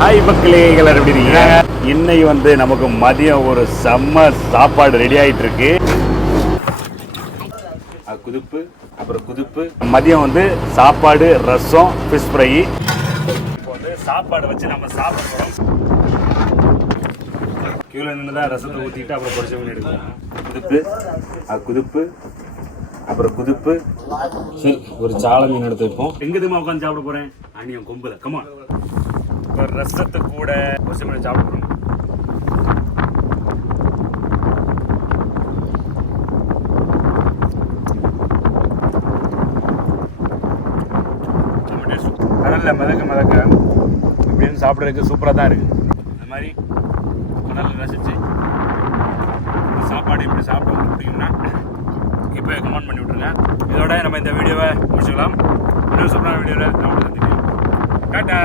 Hi மக்களே, எல்லாரும் எப்படி இருக்கீங்க? இன்னைக்கு வந்து நமக்கு மதியம் ஒரு செம்ம சாப்பாடு ரெடி ஆகிட்டு இருக்கு. குதுப்பு, அப்புறம் குதுப்பு. மதியம் வந்து சாப்பாடு, ரசம், ஃபிஷ் ஃப்ரை. இப்போ வந்து சாப்பாடு வச்சு நம்ம சாப்பிட போகிறோம். கீழே நின்று தான் ரசத்தை ஊற்றிட்டு அப்புறம் பொரிச்ச மீன் எடுக்கணும். குதுப்பு, குதுப்பு, அப்புறம் குதுப்பு. சரி, ஒரு சாலை மீன் எடுத்து வைப்போம். எங்கேதுமா உட்காந்து சாப்பிட போகிறேன்? அணியம் கொம்புல. கமா, இப்போ ரசத்தை கூட பொரிச்ச மீன் சாப்பிட போகிறோம். கடலில் மிதக்க அப்படின்னு சாப்பிட்றதுக்கு சூப்பராக தான் இருக்குது. அந்த மாதிரி கடலில் ரசித்து சாப்பாடு இப்படி சாப்பிட உங்களுக்கு பிடிக்கும்னா இப்போ கமெண்ட் பண்ணி விட்ருங்க. இதோட நம்ம இந்த வீடியோவை முடிச்சுக்கலாம். இன்னும் சூப்பரான வீடியோவில் நான் உங்களுக்கு சந்திக்கிறேன். டாட்டா.